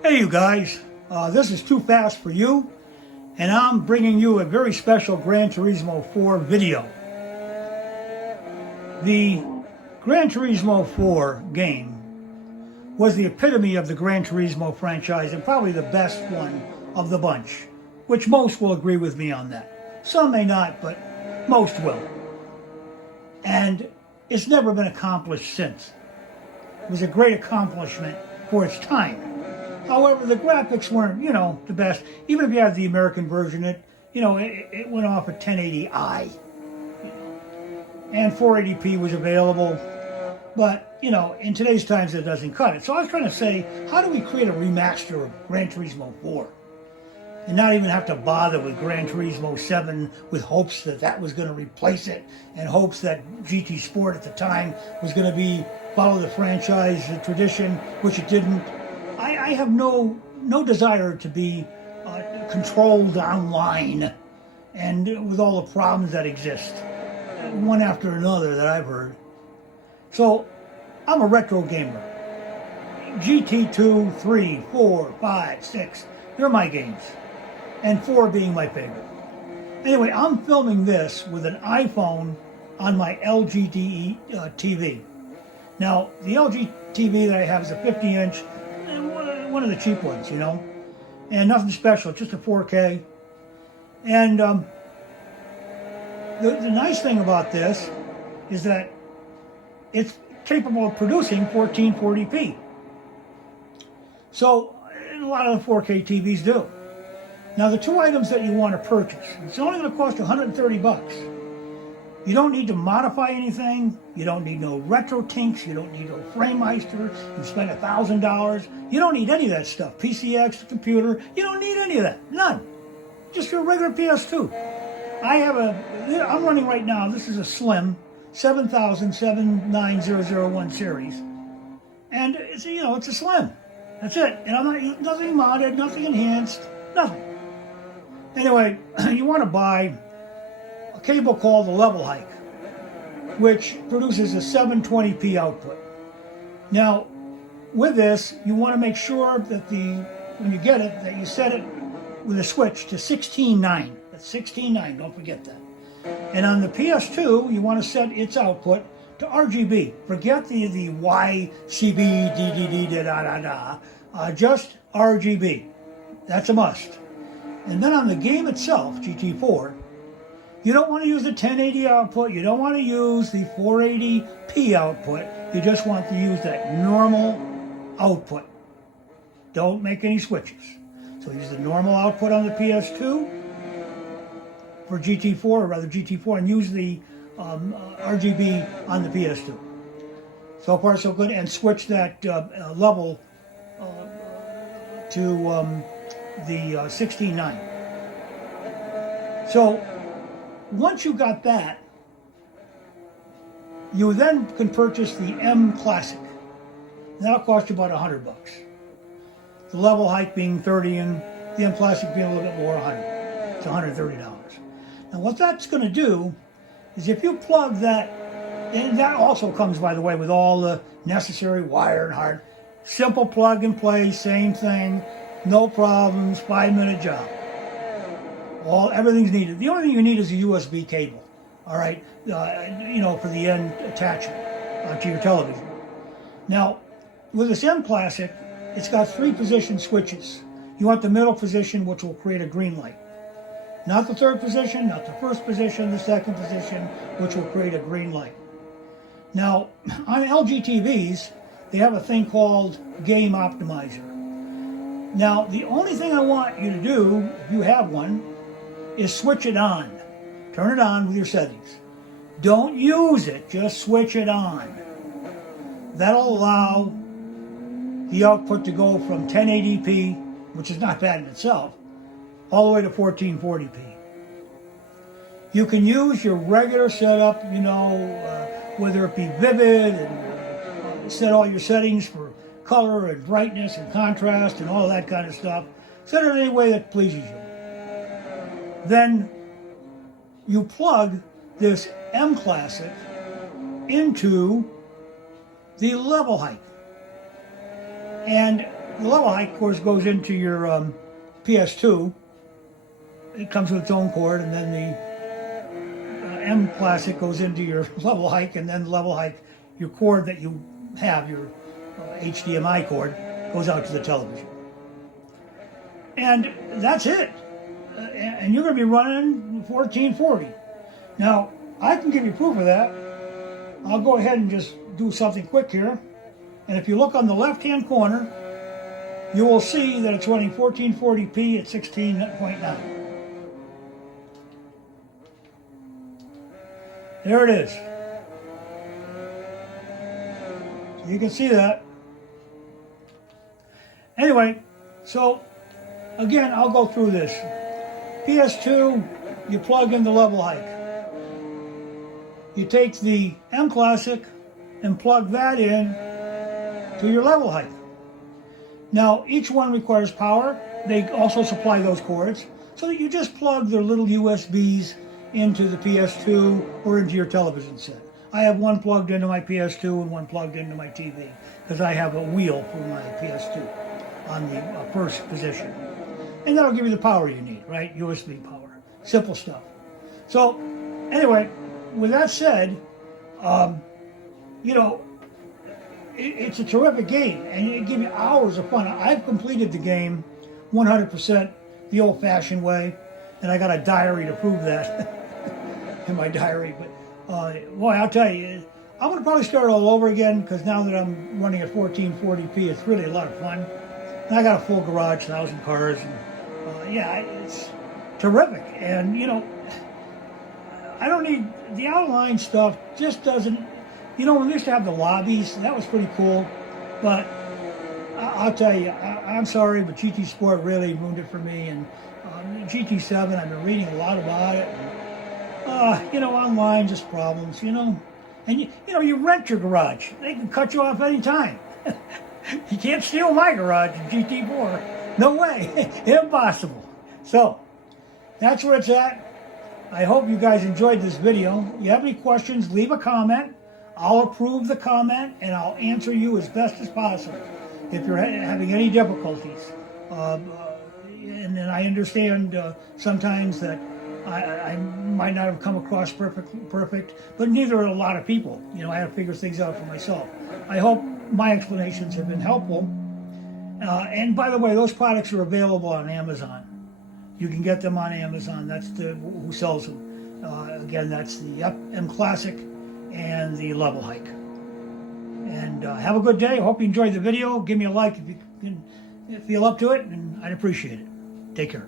Hey you guys, this is Too Fast for You, and I'm bringing you a very special Gran Turismo 4 video. The Gran Turismo 4 game was the epitome of the Gran Turismo franchise and probably the best one of the bunch, which most will agree with me on that. Some may not, but most will. And it's never been accomplished since. It was a great accomplishment for its time. However, the graphics weren't, the best. Even if you have the American version, it went off at 1080i. And 480p was available. But, in today's times, it doesn't cut it. So I was trying to say, how do we create a remaster of Gran Turismo 4? And not even have to bother with Gran Turismo 7 with hopes that that was going to replace it, and hopes that GT Sport at the time was going to follow the franchise tradition, which it didn't. I have no desire to be controlled online and with all the problems that exist, one after another that I've heard. So I'm a retro gamer. GT2, 3, 4, 5, 6, they're my games. And 4 being my favorite. Anyway, I'm filming this with an iPhone on my LG TV. Now, the LG TV that I have is a 50-inch, one of the cheap ones, and nothing special, just a 4K. And the nice thing about this is that it's capable of producing 1440p. So, a lot of the 4K TVs do. Now, the two items that you want to purchase, it's only going to cost $130. You don't need to modify anything. You don't need no retro tinks. You don't need no FrameMeister. You spend $1,000. You don't need any of that stuff. PCX, the computer. You don't need any of that. None. Just your regular PS2. I'm running right now. This is a Slim 7000-79001 series, and it's it's a Slim. That's it. And I'm not nothing modded, nothing enhanced, nothing. Anyway, you want to buy a cable called the LevelHike, which produces a 720p output. Now, with this, you want to make sure that when you get it, that you set it with a switch to 16:9. That's 16:9, don't forget that. And on the PS2, you want to set its output to RGB. Forget the YCbCr, just RGB. That's a must. And then on the game itself, GT4, you don't want to use the 1080 output, you don't want to use the 480p output, you just want to use that normal output. Don't make any switches. So use the normal output on the PS2 for GT4, or rather GT4, and use the RGB on the PS2. So far so good, and switch that level to the 16:9. So once you got that, you then can purchase the MClassic. That'll cost you about $100. The LevelHike being 30, and the MClassic being a little bit more, 100. It's $130. Now what that's going to do is if you plug that, and that also comes, by the way, with all the necessary wire and hard, simple plug and play, same thing. No problems, 5-minute job. Everything's needed. The only thing you need is a USB cable, all right, for the end attachment to your television. Now, with this MClassic, it's got 3 position switches. You want the middle position, which will create a green light. Not the third position, not the first position, the second position, which will create a green light. Now, on LG TVs, they have a thing called Game Optimizer. Now, the only thing I want you to do, if you have one, is switch it on. Turn it on with your settings. Don't use it, just switch it on. That'll allow the output to go from 1080p, which is not bad in itself, all the way to 1440p. You can use your regular setup, whether it be vivid, and set all your settings for color and brightness and contrast and all that kind of stuff. Set it any way that pleases you. Then you plug this MClassic into the LevelHike. And the LevelHike, of course, goes into your PS2. It comes with its own cord, and then the MClassic goes into your LevelHike, and then LevelHike, your cord that you have, your HDMI cord, goes out to the television. And that's it. And you're going to be running 1440. Now, I can give you proof of that. I'll go ahead and just do something quick here. And if you look on the left-hand corner, you will see that it's running 1440p at 16.9. There it is. So you can see that. Anyway, so again, I'll go through this. PS2, you plug in the LevelHike. You take the MClassic and plug that in to your LevelHike. Now, each one requires power. They also supply those cords, so that you just plug their little USBs into the PS2 or into your television set. I have one plugged into my PS2 and one plugged into my TV, because I have a wheel for my PS2 on the first position. And that'll give you the power you need, right? USB power. Simple stuff. So, anyway, with that said, you know, it's a terrific game, and it gives you hours of fun. I've completed the game 100% the old-fashioned way, and I got a diary to prove that in my diary. But boy, I'll tell you, I'm going to probably start all over again, because now that I'm running at 1440p, it's really a lot of fun. And I got a full garage, 1,000 cars, and yeah, it's terrific. And you know, I don't need the online stuff. Just doesn't. You know, when we used to have the lobbies, that was pretty cool. But I'll tell you, I'm sorry, but GT Sport really ruined it for me. And GT7, I've been reading a lot about it. And, you know, online, just problems, you know. And, you know, you rent your garage. They can cut you off any time. You can't steal my garage in GT4. No way. Impossible. So, that's where it's at. I hope you guys enjoyed this video. If you have any questions, leave a comment. I'll approve the comment, and I'll answer you as best as possible if you're having any difficulties. And then I understand sometimes that I might not have come across perfect, but neither are a lot of people. You know, I have to figure things out for myself. I hope my explanations have been helpful. And by the way, those products are available on Amazon. You can get them on Amazon. That's who sells them. Again, that's the MClassic and the LevelHike. And have a good day. Hope you enjoyed the video. Give me a like if you can feel up to it, and I'd appreciate it. Take care.